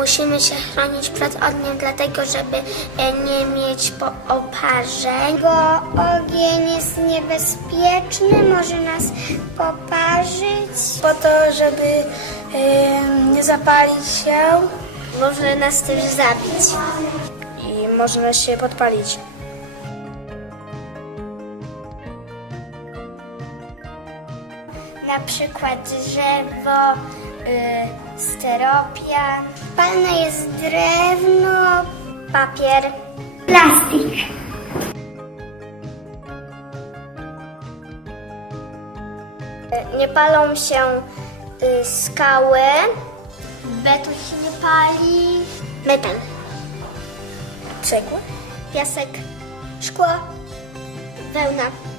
Musimy się chronić przed ogniem, dlatego żeby e, nie mieć po oparzeń. Bo ogień jest niebezpieczny, może nas poparzyć. Po to, żeby nie zapalić się Może nas też zabić. i można się podpalić. Na przykład drzewo, y, steropian. Palne jest drewno, papier, plastik. Nie palą się y, skały. Beton się nie pali. Metal. Cegła? Piasek. Szkło. Wełna.